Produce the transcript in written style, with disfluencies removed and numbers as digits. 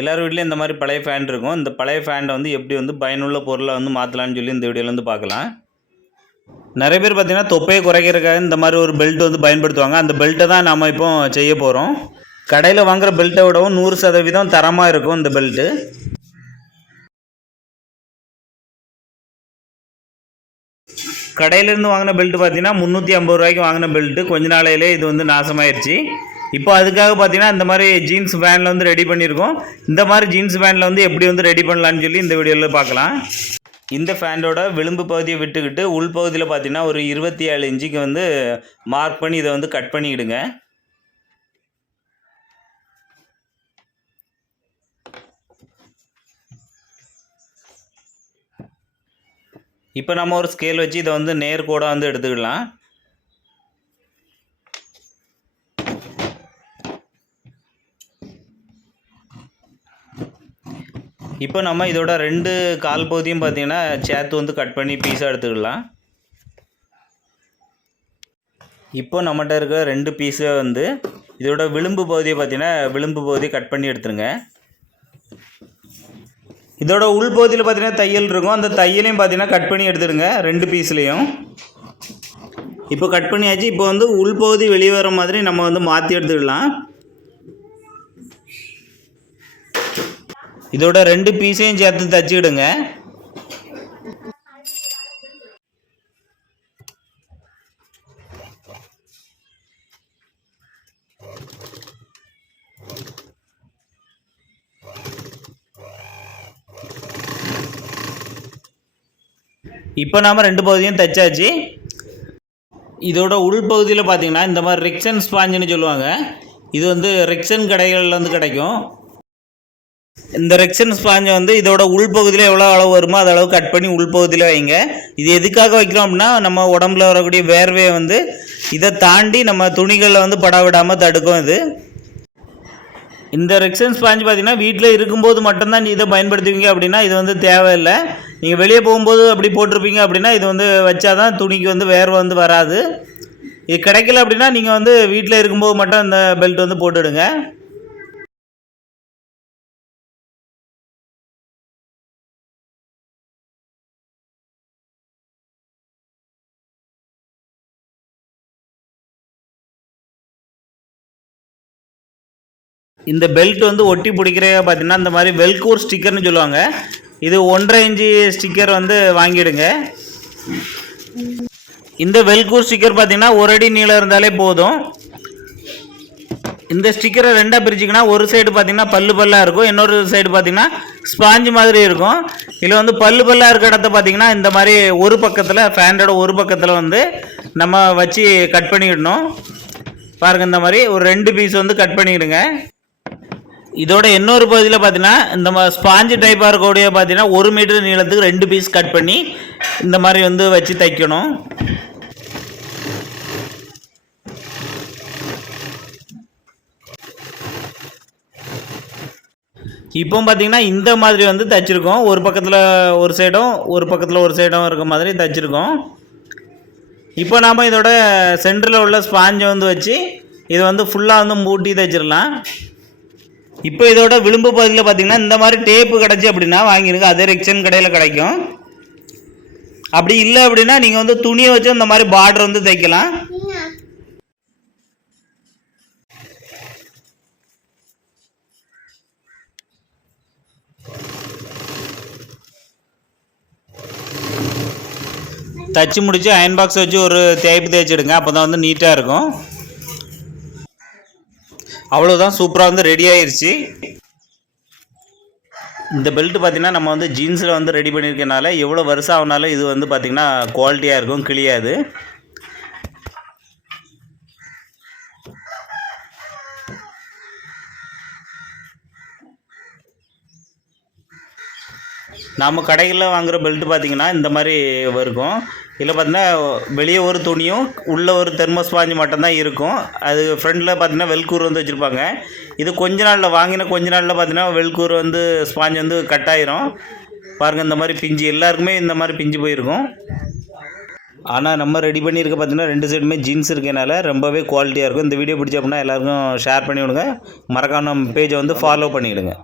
எல்லார் வீட்லேயும் இந்த மாதிரி பழைய ஃபேன் இருக்கும். இந்த பழைய ஃபேனை வந்து எப்படி வந்து பயனுள்ள பொருளை வந்து மாற்றலான்னு சொல்லி இந்த வீடியோவில் வந்து பார்க்கலாம். நிறைய பேர் பார்த்திங்கன்னா தொப்பையை குறைக்கிறதுக்காக இந்த மாதிரி ஒரு பெல்ட் வந்து பயன்படுத்துவாங்க. அந்த பெல்ட்டை தான் நம்ம இப்போ செய்ய போகிறோம். கடையில் வாங்குகிற பெல்ட்டை விடவும் 100% தரமாக இருக்கும் இந்த பெல்ட்டு. கடையிலேருந்து வாங்கின பெல்ட்டு பார்த்திங்கன்னா 350 ரூபாய்க்கு வாங்கின பெல்ட்டு கொஞ்ச நாளையிலே இது வந்து நாசமாயிருச்சு. இப்போ அதுக்காக பார்த்தீங்கன்னா இந்த மாதிரி ஜீன்ஸ் பேண்டில் வந்து ரெடி பண்ணியிருக்கோம். இந்த மாதிரி ஜீன்ஸ் பேண்டில் வந்து எப்படி வந்து ரெடி பண்ணலான்னு சொல்லி இந்த வீடியோவில் பார்க்கலாம். இந்த ஃபேண்டோட விளிம்பு பகுதியை விட்டுக்கிட்டு உள்பகுதியில் பார்த்தீங்கன்னா ஒரு 27 இன்ச்சுக்கு வந்து மார்க் பண்ணி இதை வந்து கட் பண்ணிக்கிடுங்க. இப்போ நம்ம ஒரு ஸ்கேல் வச்சு இதை வந்து நேர்கோடாக வந்து எடுத்துக்கலாம். இப்போ நம்ம இதோட 2 கால் பகுதியும் பார்த்திங்கன்னா சேர்த்து வந்து கட் பண்ணி பீஸாக எடுத்துக்கலாம். இப்போ நம்மகிட்ட இருக்க 2 பீஸை வந்து இதோட விளிம்பு பகுதியை பார்த்திங்கன்னா விளிம்பு பகுதியை கட் பண்ணி எடுத்துருங்க. இதோட உள் பகுதியில் பார்த்திங்கன்னா தையல் இருக்கும். அந்த தையலையும் பார்த்திங்கன்னா கட் பண்ணி எடுத்துடுங்க 2 பீஸ்லேயும். இப்போ கட் பண்ணியாச்சு. இப்போ வந்து உள் பகுதி வெளியே வர மாதிரி நம்ம வந்து மாற்றி எடுத்துக்கலாம். இதோட 2 பீஸையும் சேர்த்து தச்சுக்கிடுங்க. இப்போ நாம் 2 பகுதியும் தைச்சாச்சு. இதோட உள் பகுதியில் பார்த்திங்கன்னா இந்த மாதிரி ரெக்ஸன் ஸ்பாஞ்சுன்னு சொல்லுவாங்க. இது வந்து ரெக்ஸன் கடைகளில் வந்து கிடைக்கும். இந்த ரெக்ஸன் ஸ்பாஞ்சை வந்து இதோட உள்பகுதியில் எவ்வளோ அளவு வருமோ அது அளவு கட் பண்ணி உள்பகுதியில் வைங்க. இது எதுக்காக வைக்கிறோம் அப்படின்னா நம்ம உடம்புல வரக்கூடிய வேர்வையை வந்து இதை தாண்டி நம்ம துணிகளில் வந்து பட விடாமல் தடுக்கும். இது இந்த ரெக்ஸன் ஸ்பாஞ்ச் பார்த்திங்கன்னா வீட்டில் இருக்கும்போது மட்டும்தான் இதை பயன்படுத்துவீங்க அப்படின்னா இது வந்து தேவையில்லை. நீங்கள் வெளியே போகும்போது அப்படி போட்டிருப்பீங்க அப்படின்னா இது வந்து வச்சா தான் துணிக்கு வந்து வேர்வை வந்து வராது. இது கிடைக்கல அப்படின்னா நீங்கள் வந்து வீட்டில் இருக்கும்போது மட்டும் இந்த பெல்ட் வந்து போட்டுடுங்க. இந்த பெல்ட் வந்து ஒட்டி பிடிக்கிறத பார்த்தீங்கன்னா இந்த மாதிரி வெல்கூர் ஸ்டிக்கர்னு சொல்லுவாங்க. இது 1.5 இன்ச்சு ஸ்டிக்கர் வந்து வாங்கிடுங்க. இந்த வெல்கூர் ஸ்டிக்கர் பார்த்தீங்கன்னா 1 அடி நீளம் இருந்தாலே போதும். இந்த ஸ்டிக்கரை 2ஆக பிரிச்சிங்கன்னா ஒரு சைடு பார்த்தீங்கன்னா பல்லாக இருக்கும், இன்னொரு சைடு பார்த்தீங்கன்னா ஸ்பாஞ்சு மாதிரி இருக்கும். இதில் வந்து பல்லாக இருக்க இடத்த பார்த்தீங்கன்னா இந்த மாதிரி ஒரு பக்கத்தில் ஃபேண்டோட ஒரு பக்கத்தில் வந்து நம்ம வச்சு கட் பண்ணிக்கிடணும். பாருங்கள், இந்த மாதிரி ஒரு 2 பீஸ் வந்து கட் பண்ணிக்கிடுங்க. இதோட இன்னொரு பகுதியில் பார்த்தீங்கன்னா இந்த ஸ்பாஞ்சு டைப்பாக இருக்கக்கூடிய பார்த்தீங்கன்னா 1 மீட்டர் நீளத்துக்கு 2 பீஸ் கட் பண்ணி இந்த மாதிரி வந்து வச்சு தைக்கணும். இப்போ பார்த்தீங்கன்னா இந்த மாதிரி வந்து தைச்சிருக்கோம். ஒரு பக்கத்தில் ஒரு சைடும் ஒரு பக்கத்தில் ஒரு சைடும் இருக்க மாதிரி தைச்சிருக்கோம். இப்போ நாம் இதோட சென்டரில் உள்ள ஸ்பாஞ்சை வந்து வச்சு இதை வந்து ஃபுல்லாக வந்து மூட்டி தைச்சிடலாம். இப்போ இதோட விளிம்பு பகுதியில் பார்த்தீங்கன்னா இந்த மாதிரி டேப்பு கிடச்சி அப்படின்னா வாங்கிடுங்க. அதே ரெக்ஸன் கடையில் கிடைக்கும். அப்படி இல்லை அப்படின்னா நீங்கள் வந்து துணியை வச்சு இந்த மாதிரி பார்டர் வந்து தைக்கலாம். தச்சு முடிச்சு அயன் பாக்ஸ் வச்சு ஒரு தேய்ப்பு தேய்ச்சிடுங்க. அப்போ தான் வந்து நீட்டாக இருக்கும். அவ்வளோதான், சூப்பராக வந்து ரெடி ஆயிடுச்சு. இந்த பெல்ட் பார்த்திங்கன்னா நம்ம வந்து ஜீன்ஸில் வந்து ரெடி பண்ணியிருக்கனால எவ்வளோ வருஷம் ஆகுனாலும் இது வந்து பார்த்திங்கன்னா குவாலிட்டியாக இருக்கும், கிளியாது. நம்ம கடைகளில் வாங்குகிற பெல்ட்டு பார்த்திங்கன்னா இந்த மாதிரி இருக்கும். இதில் பார்த்தீங்கன்னா வெளியே ஒரு துணியும் உள்ளே ஒரு தெர்மோஸ்பாஞ்சு மட்டும்தான் இருக்கும். அது ஃப்ரண்டில் பார்த்தீங்கன்னா வெல்கூர் வந்து வச்சுருப்பாங்க. இது கொஞ்ச நாளில் வாங்கின கொஞ்ச நாளில் பார்த்தீங்கன்னா வெல்கூர் வந்து ஸ்பாஞ்ச் வந்து கட் ஆயிரும். பாருங்கள், இந்த மாதிரி பிஞ்சு எல்லாருக்குமே இந்த மாதிரி பிஞ்சு போயிருக்கும். ஆனால் நம்ம ரெடி பண்ணியிருக்க பார்த்தீங்கன்னா 2 சைடுமே ஜீன்ஸ் இருக்கனால ரொம்பவே குவாலிட்டியாக இருக்கும். இந்த வீடியோ பிடிச்ச அப்படின்னா எல்லாருக்கும் ஷேர் பண்ணி விடுங்க. மறக்காம நம்ம பேஜை வந்து ஃபாலோ பண்ணிவிடுங்க.